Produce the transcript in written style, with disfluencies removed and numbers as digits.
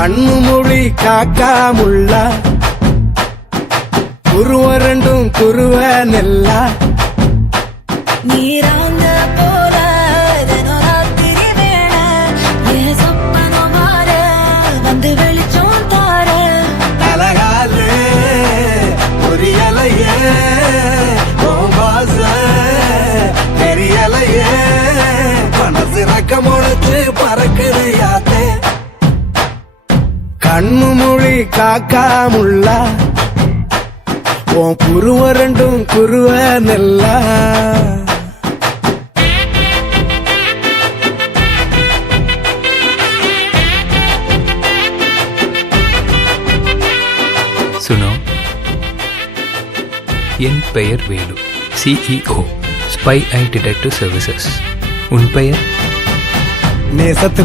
கண்ணு மொழி காக்காமுள்ள குருவரண்டும் குருவ நெல்லா நீராங்க போல ராத்திரி வேண என் சொப்பனம் மாற வந்து வெளிச்சம் தார அழகாலே ஒரு இலையே பாச தெரியலையே மனசு ரக்க முளைச்சு பறக்குது யாத்தே கண்ணு மொழி காக்காமுள்ள உன் குருவ ரெண்டும் குருவ நெல்லா சுனோ, என் பெயர் வேலு, CEO, ஸ்பை ஐ டிடெக்டிவ் சர்வீசஸ். உன் பெயர்? நேசத்து